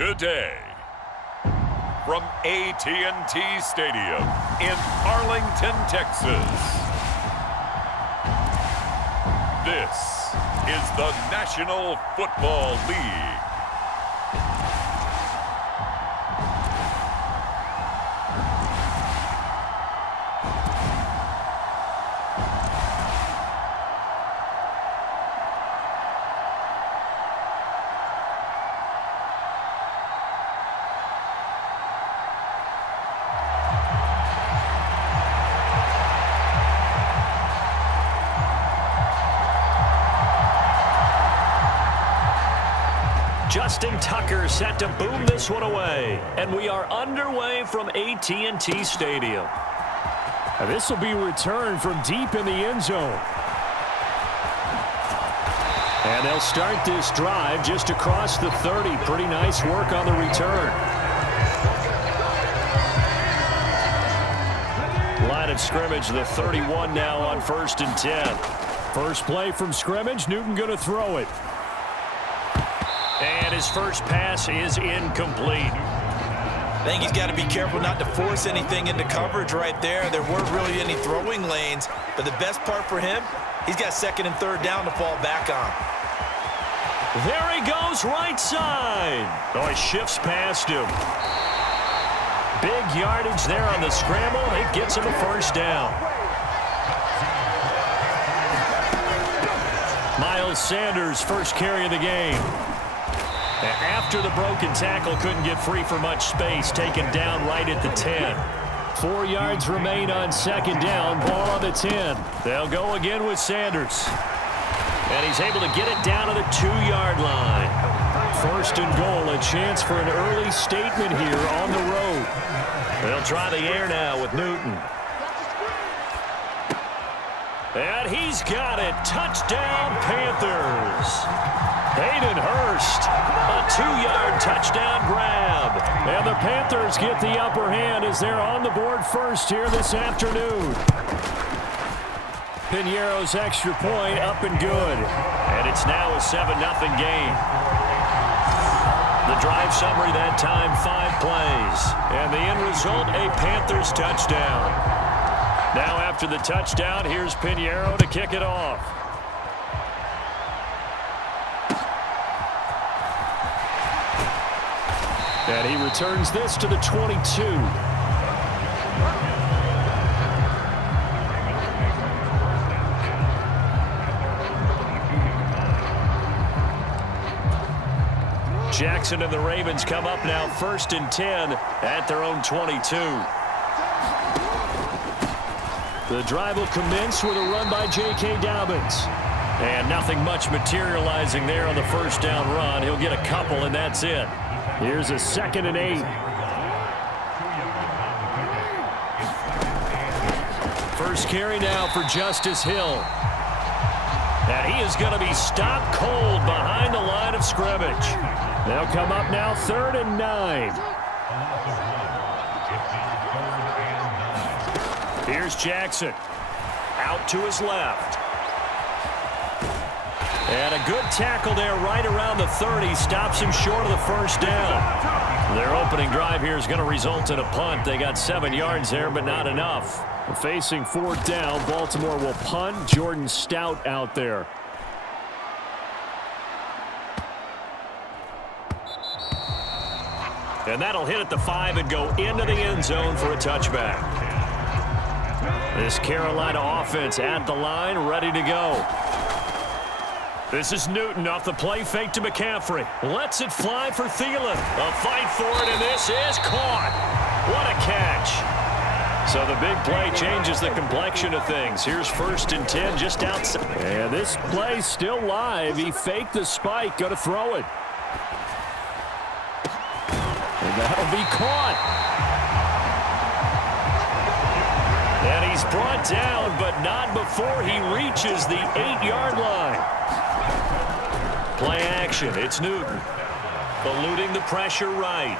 today. From AT&T Stadium in Arlington, Texas. This is the National Football League. Justin Tucker set to boom this one away. And we are underway from AT&T Stadium. This will be returned from deep in the end zone. And they'll start this drive just across the 30. Pretty nice work on the return. Line of scrimmage, the 31 now on 1st and 10. First play from scrimmage, Newton going to throw it. And his first pass is incomplete. I think he's got to be careful not to force anything into coverage right there. There weren't really any throwing lanes, but the best part for him, he's got 2nd and 3rd down to fall back on. There he goes, right side. Oh, he shifts past him. Big yardage there on the scramble. It gets him a first down. Miles Sanders, first carry of the game. After the broken tackle, couldn't get free for much space, taken down right at the 10. 4 yards remain on 2nd down, ball on the 10. They'll go again with Sanders. And he's able to get it down to the 2-yard line. 1st and goal, a chance for an early statement here on the road. They'll try the air now with Newton. And he's got it. Touchdown, Panthers. Hayden Hurst, a 2-yard touchdown grab. And the Panthers get the upper hand as they're on the board first here this afternoon. Piñeiro's extra point up and good. And it's now a 7-0 game. The drive summary that time, 5 plays. And the end result, a Panthers touchdown. Now after the touchdown, here's Piñeiro to kick it off. And he returns this to the 22. Jackson and the Ravens come up now 1st and 10 at their own 22. The drive will commence with a run by J.K. Dobbins. And nothing much materializing there on the first down run. He'll get a couple, and that's it. Here's a 2nd and 8. First carry now for Justice Hill. And he is going to be stopped cold behind the line of scrimmage. They'll come up now 3rd and 9. Here's Jackson. Out to his left. And a good tackle there right around the 30. Stops him short of the first down. Their opening drive here is going to result in a punt. They got 7 yards there, but not enough. Facing 4th down, Baltimore will punt. Jordan Stout out there. And that'll hit at the 5 and go into the end zone for a touchback. This Carolina offense at the line, ready to go. This is Newton off the play fake to McCaffrey. Lets it fly for Thielen. A fight for it, and this is caught. What a catch. So the big play changes the complexion of things. Here's 1st and 10 just outside. And this play's still live. He faked the spike. Going to throw it. And that'll be caught. And he's brought down, but not before he reaches the 8-yard line. Play action. It's Newton. Eluding the pressure right.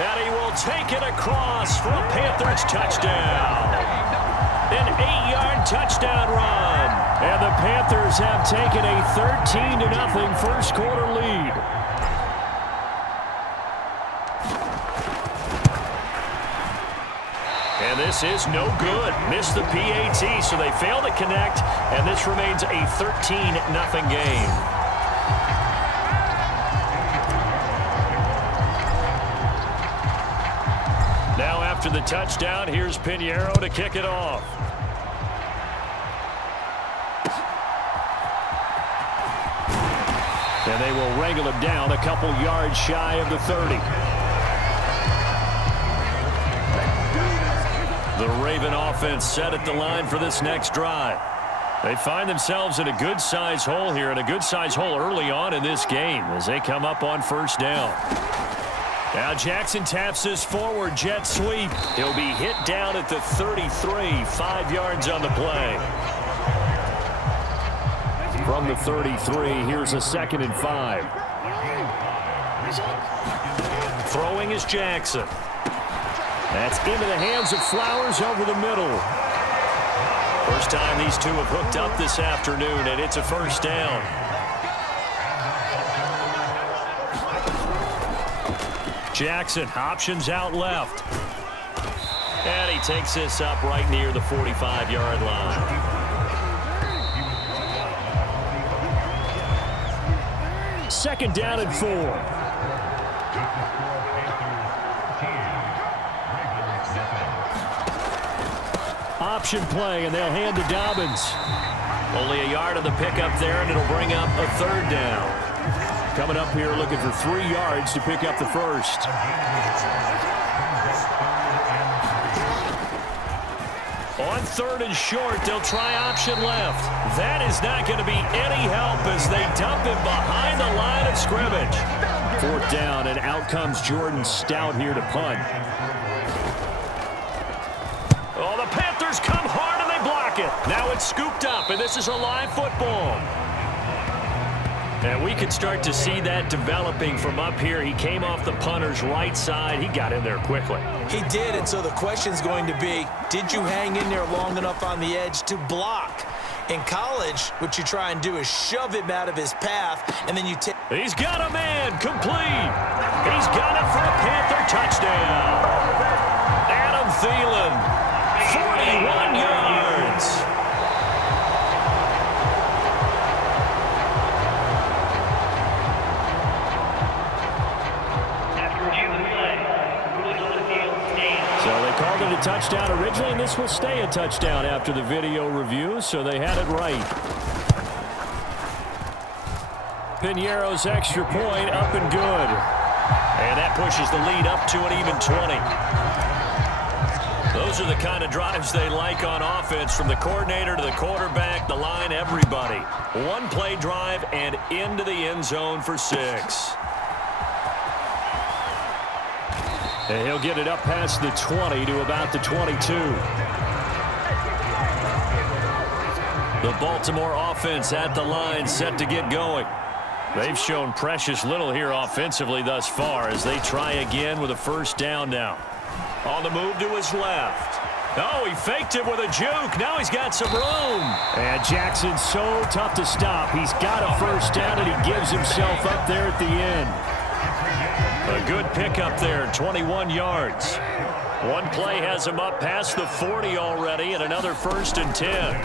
And he will take it across for a Panthers touchdown. An 8-yard touchdown run. And the Panthers have taken a 13-0 first quarter lead. This is no good. Missed the PAT, so they fail to connect, and this remains a 13-0 game. Now after the touchdown, here's Pinheiro to kick it off. And they will wrangle him down a couple yards shy of the 30. The Raven offense set at the line for this next drive. They find themselves in a good-sized hole here, and a good-sized hole early on in this game as they come up on first down. Now Jackson taps this forward jet sweep. He'll be hit down at the 33, 5 yards on the play. From the 33, here's a 2nd and 5. Throwing is Jackson. That's into the hands of Flowers over the middle. First time these two have hooked up this afternoon, and it's a first down. Jackson options out left. And he takes this up right near the 45-yard line. Second down and 4. Option play, and they'll hand to Dobbins. Only a yard of the pickup there, and it'll bring up a 3rd down. Coming up here looking for 3 yards to pick up the first. On 3rd and short, they'll try option left. That is not going to be any help as they dump him behind the line of scrimmage. 4th down, and out comes Jordan Stout here to punt. Oh, the Panthers come hard and they block it. Now it's scooped up, and this is a live football. And we can start to see that developing from up here. He came off the punter's right side. He got in there quickly. He did, and so the question's going to be, did you hang in there long enough on the edge to block? In college, what you try and do is shove him out of his path, and then you take... He's got a man, complete. He's got it for a Panther touchdown. Adam Thielen, 41 yards. Called it a touchdown originally, and this will stay a touchdown after the video review, so they had it right. Pinheiro's extra point up and good. And that pushes the lead up to an even 20. Those are the kind of drives they like on offense, from the coordinator to the quarterback, the line, everybody. One play drive and into the end zone for 6. And he'll get it up past the 20 to about the 22. The Baltimore offense at the line, set to get going. They've shown precious little here offensively thus far as they try again with a first down now. On the move to his left. Oh, he faked it with a juke. Now he's got some room. And Jackson's so tough to stop. He's got a first down, and he gives himself up there at the end. A good pickup there, 21 yards. One play has him up past the 40 already, and another 1st and 10.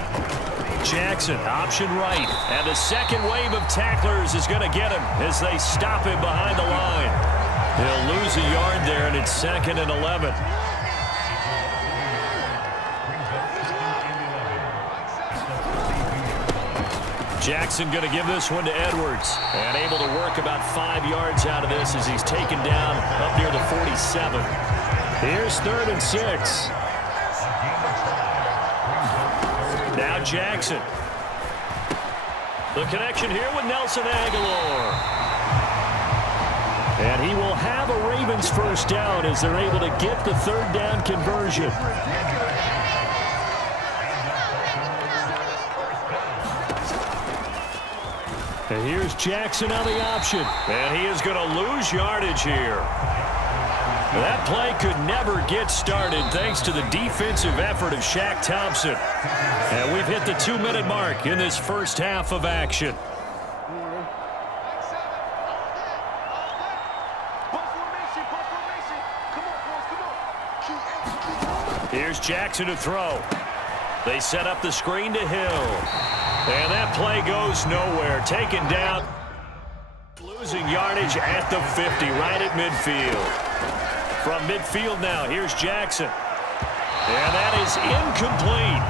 Jackson, option right. And the second wave of tacklers is going to get him as they stop him behind the line. He'll lose a yard there, and it's 2nd and 11. Jackson going to give this one to Edwards. And able to work about 5 yards out of this as he's taken down up near the 47. Here's 3rd and 6. Now Jackson. The connection here with Nelson Aguilar. And he will have a Ravens first down as they're able to get the 3rd down conversion. And here's Jackson on the option. And he is going to lose yardage here. That play could never get started thanks to the defensive effort of Shaq Thompson. And we've hit the 2-minute mark in this first half of action. Here's Jackson to throw. They set up the screen to Hill. And that play goes nowhere. Taken down. Losing yardage at the 50, right at midfield. From midfield now, here's Jackson. And that is incomplete.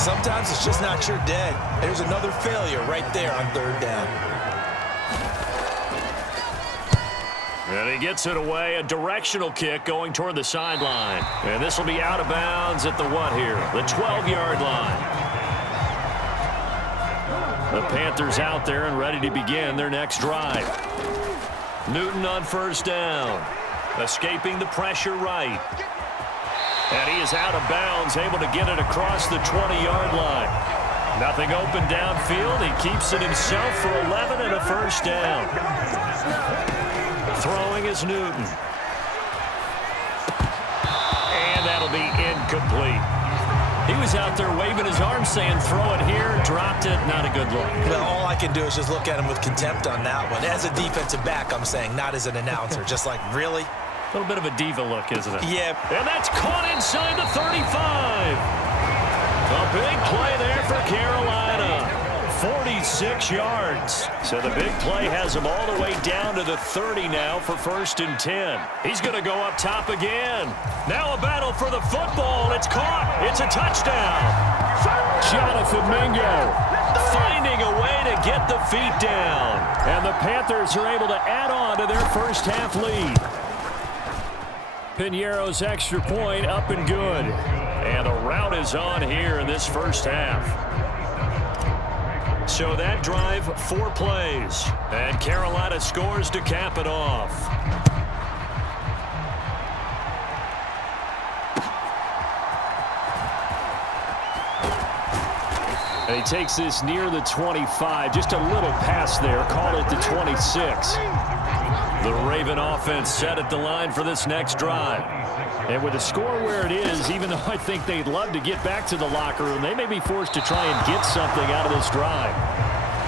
Sometimes it's just not your day. There's another failure right there on third down. And he gets it away, a directional kick going toward the sideline. And this will be out of bounds at the what here? The 12-yard line. The Panthers out there and ready to begin their next drive. Newton on first down. Escaping the pressure right. And he is out of bounds, able to get it across the 20-yard line. Nothing open downfield. He keeps it himself for 11 and a first down. Throwing is Newton. And that'll be incomplete. He was out there waving his arm saying, throw it here, dropped it, not a good look. Well, all I can do is just look at him with contempt on that one. As a defensive back, I'm saying, not as an announcer. Just like, really? A little bit of a diva look, isn't it? Yeah. And that's caught inside the 35. A big play there for Carolina. 46 yards. So the big play has him all the way down to the 30 now for 1st and 10. He's going to go up top again. Now a battle for the football. It's caught. It's a touchdown. Jonathan Mingo finding a way to get the feet down. And the Panthers are able to add on to their first half lead. Piñeiro's extra point up and good. And the rout is on here in this first half. So that drive, 4 plays. And Carolina scores to cap it off. And he takes this near the 25. Just a little pass there. Call it the 26. The Raven offense set at the line for this next drive. And with the score where it is, even though I think they'd love to get back to the locker room, they may be forced to try and get something out of this drive.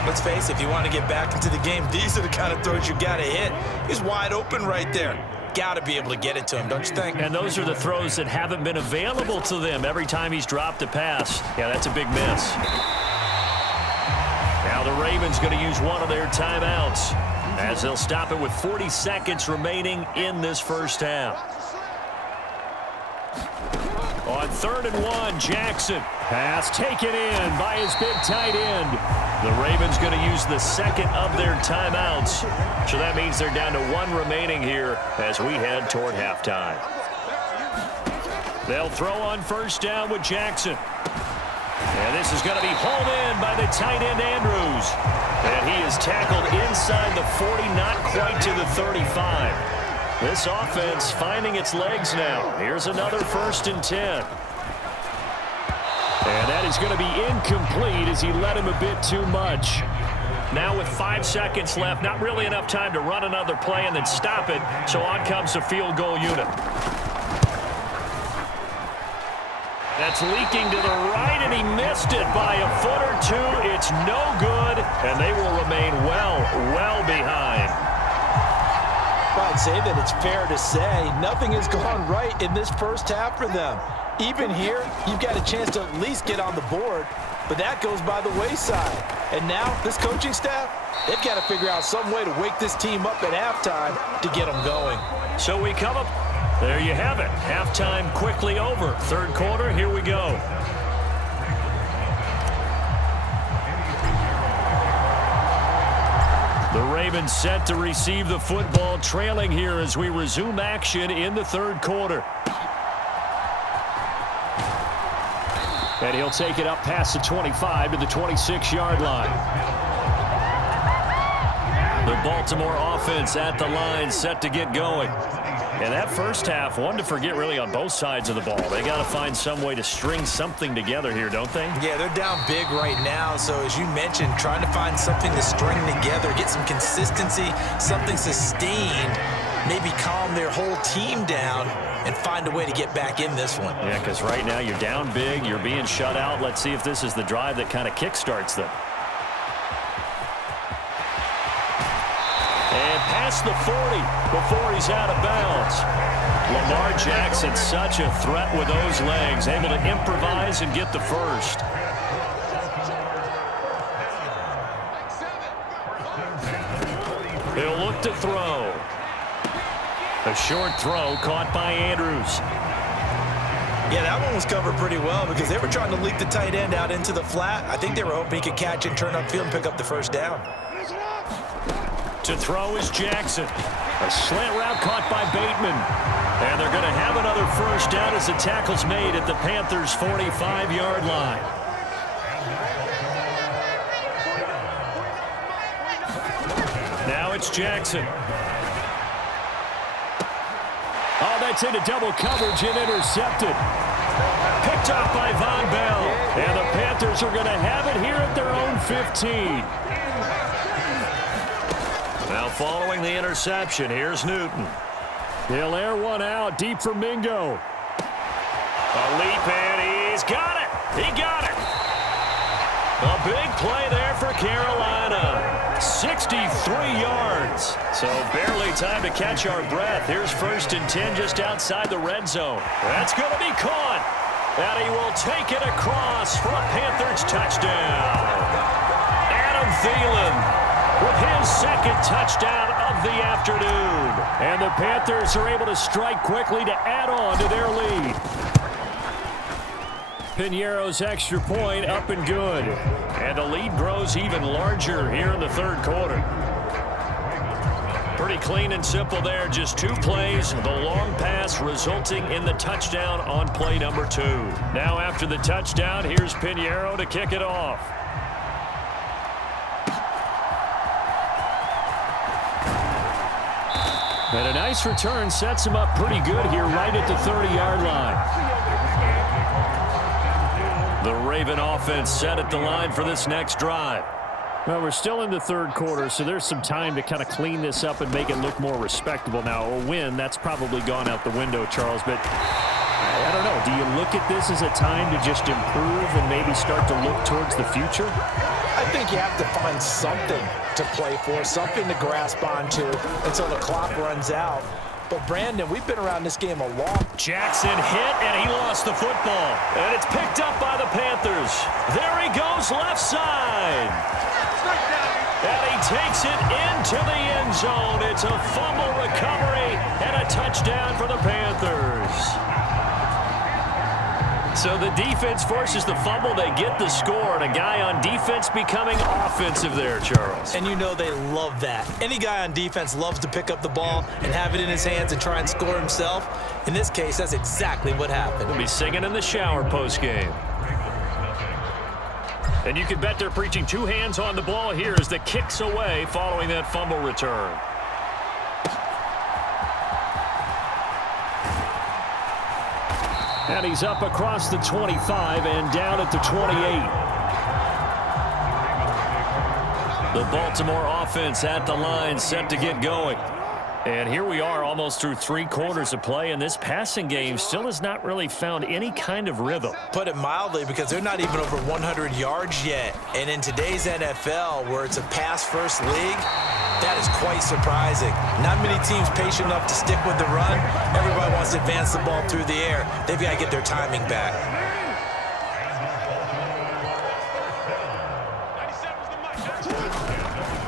Let's face it, if you want to get back into the game, these are the kind of throws you got to hit. He's wide open right there. Got to be able to get it to him, don't you think? And those are the throws that haven't been available to them every time he's dropped a pass. Yeah, that's a big miss. Now the Ravens going to use one of their timeouts as they'll stop it with 40 seconds remaining in this first half. On 3rd and 1, Jackson. Pass taken in by his big tight end. The Ravens going to use the second of their timeouts. So that means they're down to 1 remaining here as we head toward halftime. They'll throw on first down with Jackson. And this is going to be hauled in by the tight end Andrews. And he is tackled inside the 40, not quite to the 35. This offense finding its legs now. Here's another 1st and 10. And that is going to be incomplete as he led him a bit too much. Now with 5 seconds left, not really enough time to run another play and then stop it. So on comes the field goal unit. That's leaking to the right, and he missed it by a foot or two. It's no good, and they will remain well behind. I'd say that it's fair to say nothing has gone right in this first half for them. Even here, you've got a chance to at least get on the board, but that goes by the wayside. And now, this coaching staff, they've got to figure out some way to wake this team up at halftime to get them going. So we come up. There you have it. Halftime quickly over. 3rd quarter, here we go. The Ravens set to receive the football, trailing here as we resume action in the 3rd quarter. And he'll take it up past the 25 to the 26-yard line. The Baltimore offense at the line, set to get going. And that first half, one to forget really on both sides of the ball. They got to find some way to string something together here, don't they? Yeah, they're down big right now. So as you mentioned, trying to find something to string together, get some consistency, something sustained, maybe calm their whole team down and find a way to get back in this one. Yeah, because right now you're down big, you're being shut out. Let's see if this is the drive that kind of kickstarts them. And past the 40 before he's out of bounds. Lamar Jackson, such a threat with those legs, able to improvise and get the first. He'll look to throw. A short throw caught by Andrews. Yeah, that one was covered pretty well because they were trying to leak the tight end out into the flat. I think they were hoping he could catch and turn upfield and pick up the first down. To throw is Jackson. A slant route caught by Bateman. And they're going to have another first down as the tackle's made at the Panthers' 45-yard line. Now it's Jackson. Oh, that's into double coverage and intercepted. Picked off by Von Bell. And the Panthers are going to have it here at their own 15. Now following the interception, here's Newton. He'll air one out deep for Mingo. A leap, and he's got it. He got it. A big play there for Carolina. 63 yards. So barely time to catch our breath. Here's 1st and 10 just outside the red zone. That's going to be caught. And he will take it across for a Panthers touchdown. Adam Thielen with his 2nd touchdown of the afternoon. And the Panthers are able to strike quickly to add on to their lead. Piñeiro's extra point up and good. And the lead grows even larger here in the 3rd quarter. Pretty clean and simple there. Just 2 plays. The long pass resulting in the touchdown on play number 2. Now after the touchdown, here's Piñeiro to kick it off. And a nice return sets him up pretty good here right at the 30-yard line. The Raven offense set at the line for this next drive. Well, we're still in the 3rd quarter, so there's some time to kind of clean this up and make it look more respectable. Now, a win, that's probably gone out the window, Charles, but I don't know. Do you look at this as a time to just improve and maybe start to look towards the future? I think you have to find something to play for, something to grasp onto until the clock runs out. But, Brandon, we've been around this game a long. Jackson hit, and he lost the football. And it's picked up by the Panthers. There he goes, left side. And he takes it into the end zone. It's a fumble recovery and a touchdown for the Panthers. So the defense forces the fumble. They get the score, and a guy on defense becoming offensive there, Charles. And you know they love that. Any guy on defense loves to pick up the ball and have it in his hands and try and score himself. In this case, that's exactly what happened. He'll be singing in the shower postgame. And you can bet they're preaching 2 hands on the ball here as the kick's away following that fumble return. And he's up across the 25 and down at the 28. The Baltimore offense at the line, set to get going. And here we are almost through 3 quarters of play, and this passing game still has not really found any kind of rhythm. Put it mildly, because they're not even over 100 yards yet. And in today's NFL, where it's a pass-first league, that is quite surprising. Not many teams patient enough to stick with the run. Everybody wants to advance the ball through the air. They've got to get their timing back.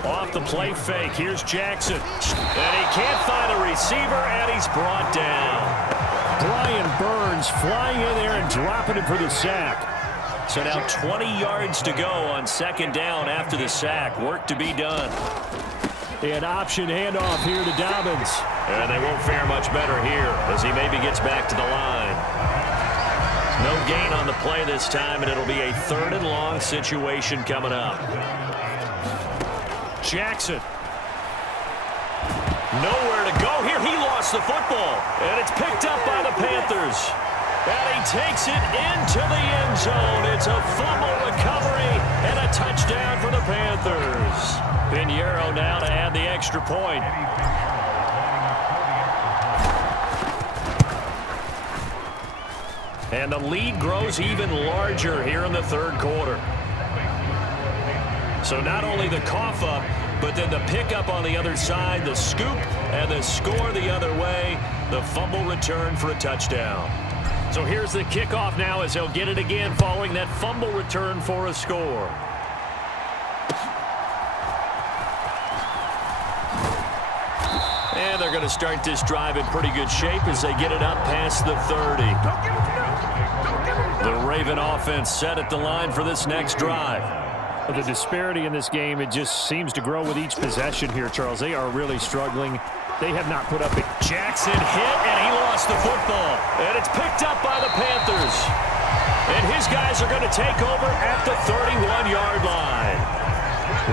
Off the play fake, here's Jackson. And he can't find a receiver, and he's brought down. Brian Burns flying in there and dropping it for the sack. So now 20 yards to go on 2nd down after the sack. Work to be done. An option handoff here to Dobbins. And they won't fare much better here as he maybe gets back to the line. No gain on the play this time, and it'll be a 3rd and long situation coming up. Jackson. Nowhere to go here. He lost the football. And it's picked up by the Panthers. And he takes it into the end zone. It's a fumble recovery and a touchdown for the Panthers. Piñeiro now to add the extra point. And the lead grows even larger here in the 3rd quarter. So not only the cough up, But then the pickup on the other side, the scoop, and the score the other way, the fumble return for a touchdown. So here's the kickoff now as they'll get it again following that fumble return for a score. And they're going to start this drive in pretty good shape as they get it up past the 30. The Raven offense set at the line for this next drive. The disparity in this game, it just seems to grow with each possession here, Charles. They are really struggling. They have not put up a... Jackson hit, and he lost the football. And it's picked up by the Panthers. And his guys are going to take over at the 31-yard line.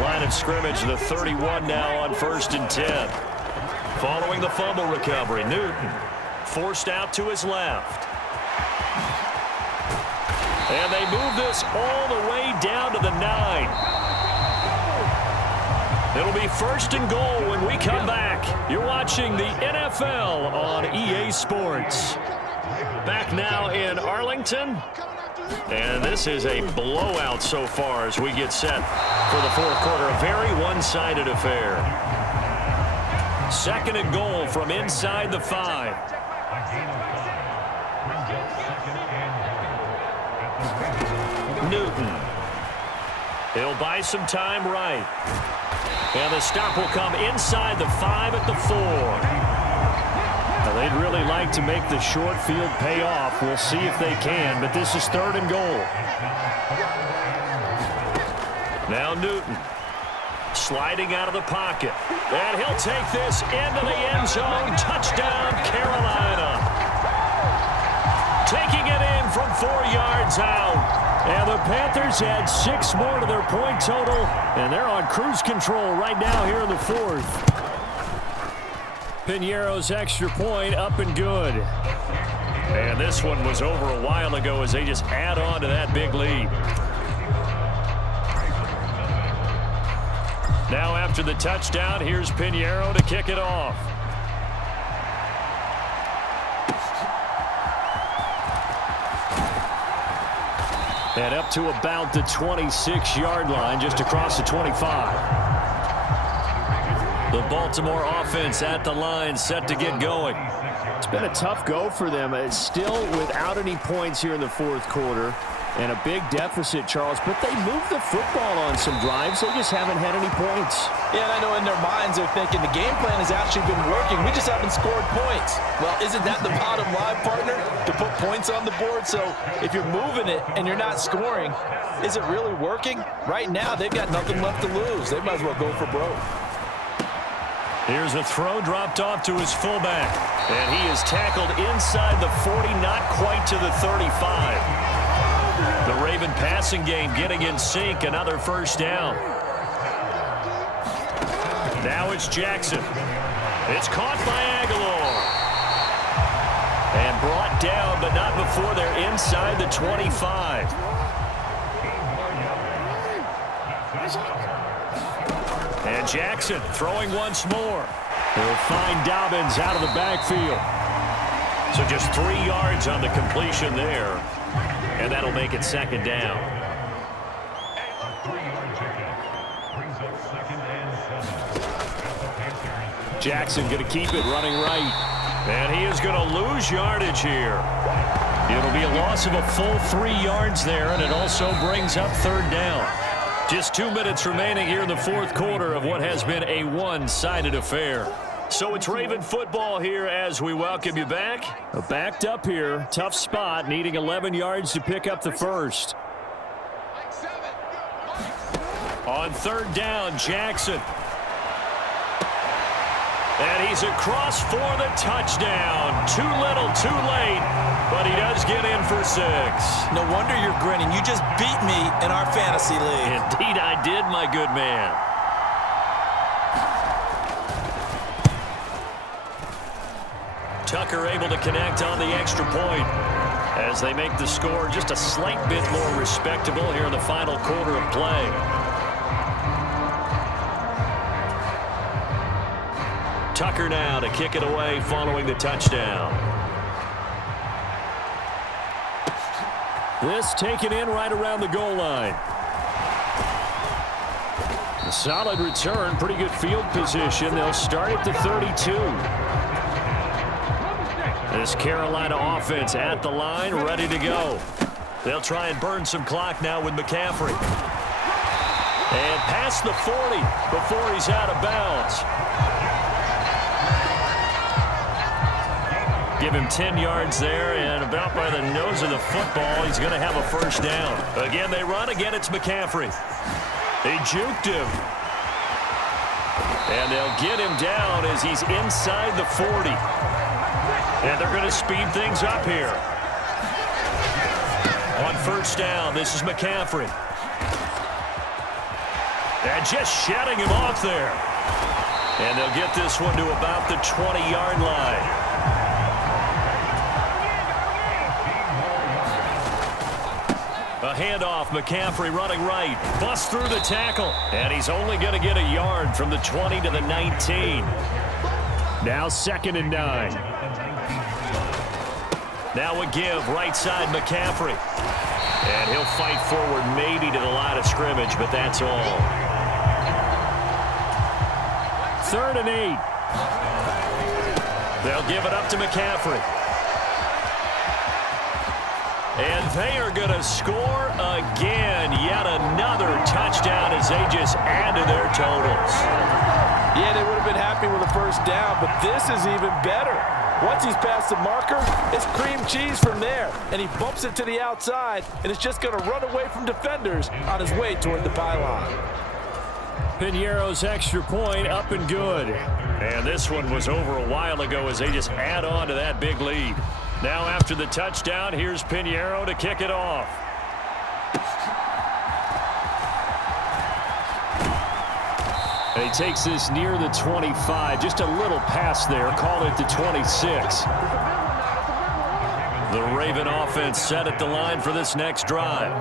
Line of scrimmage, the 31 now on 1st and 10. Following the fumble recovery, Newton forced out to his left. And they move this all the way down to the 9. It'll be 1st and goal when we come back. You're watching the NFL on EA Sports. Back now in Arlington. And this is a blowout so far as we get set for the 4th quarter. A very one-sided affair. 2nd and goal from inside the 5. Newton. He'll buy some time right. And the stop will come inside the 5 at the 4. Now, they'd really like to make the short field pay off. We'll see if they can, but this is 3rd and goal. Now Newton sliding out of the pocket. And he'll take this into the end zone. Touchdown, Carolina. Taking it in from 4 yards out. And the Panthers add 6 more to their point total, and they're on cruise control right now here in the 4th. Piñeiro's extra point up and good. And this one was over a while ago as they just add on to that big lead. Now after the touchdown, here's Piñeiro to kick it off. And up to about the 26-yard line, just across the 25. The Baltimore offense at the line, set to get going. It's been a tough go for them. It's still without any points here in the 4th quarter. And a big deficit, Charles. But they moved the football on some drives. They just haven't had any points. Yeah, and I know in their minds they're thinking the game plan has actually been working. We just haven't scored points. Well, isn't that the bottom line, partner? To put points on the board. So if you're moving it and you're not scoring, is it really working? Right now, they've got nothing left to lose. They might as well go for broke. Here's a throw dropped off to his fullback. And he is tackled inside the 40, not quite to the 35. The Raven passing game getting in sync, another 1st down. Now it's Jackson. It's caught by Aguilar. And brought down, but not before they're inside the 25. And Jackson throwing once more. He'll find Dobbins out of the backfield. So just 3 yards on the completion there. And that'll make it 2nd down. Jackson going to keep it running right. And he is going to lose yardage here. It'll be a loss of a full 3 yards there, and it also brings up 3rd down. Just 2 minutes remaining here in the 4th quarter of what has been a one-sided affair. So it's Raven football here as we welcome you back. Backed up here. Tough spot, needing 11 yards to pick up the 1st. On 3rd down, Jackson. And he's across for the touchdown. Too little, too late, but he does get in for 6. No wonder you're grinning. You just beat me in our fantasy league. Indeed I did, my good man. Tucker able to connect on the extra point as they make the score just a slight bit more respectable here in the final quarter of play. Tucker now to kick it away following the touchdown. This taken in right around the goal line. Solid return, pretty good field position. They'll start at the 32. This Carolina offense at the line, ready to go. They'll try and burn some clock now with McCaffrey. And past the 40 before he's out of bounds. Give him 10 yards there, and about by the nose of the football, he's going to have a first down. Again, they run. Again, it's McCaffrey. They juked him. And they'll get him down as he's inside the 40. And they're going to speed things up here. On first down, this is McCaffrey. And just shutting him off there. And they'll get this one to about the 20-yard line. A handoff, McCaffrey running right. Busts through the tackle. And he's only going to get a yard from the 20 to the 19. Now 2nd and 9. Now a give, right side McCaffrey. And he'll fight forward maybe to the line of scrimmage, but that's all. 3rd and 8. They'll give it up to McCaffrey. And they are going to score again. Yet another touchdown as they just add to their totals. Yeah, they would have been happy with a first down, but this is even better. Once he's past the marker, it's cream cheese from there. And he bumps it to the outside, and it's just going to run away from defenders on his way toward the pylon. Piñeiro's extra point up and good. And this one was over a while ago as they just add on to that big lead. Now after the touchdown, here's Piñeiro to kick it off. And he takes this near the 25. Just a little pass there. Call it the 26. The Raven offense set at the line for this next drive.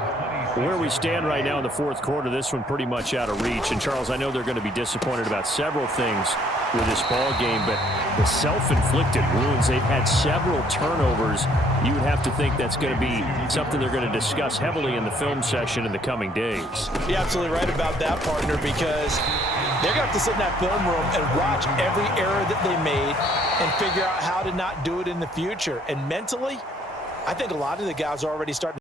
Where we stand right now in the 4th quarter, this one pretty much out of reach. And, Charles, I know they're going to be disappointed about several things with this ball game, but the self-inflicted wounds, they've had several turnovers. You would have to think that's going to be something they're going to discuss heavily in the film session in the coming days. You're absolutely right about that, partner, because they're going to have to sit in that film room and watch every error that they made and figure out how to not do it in the future. And mentally, I think a lot of the guys are already starting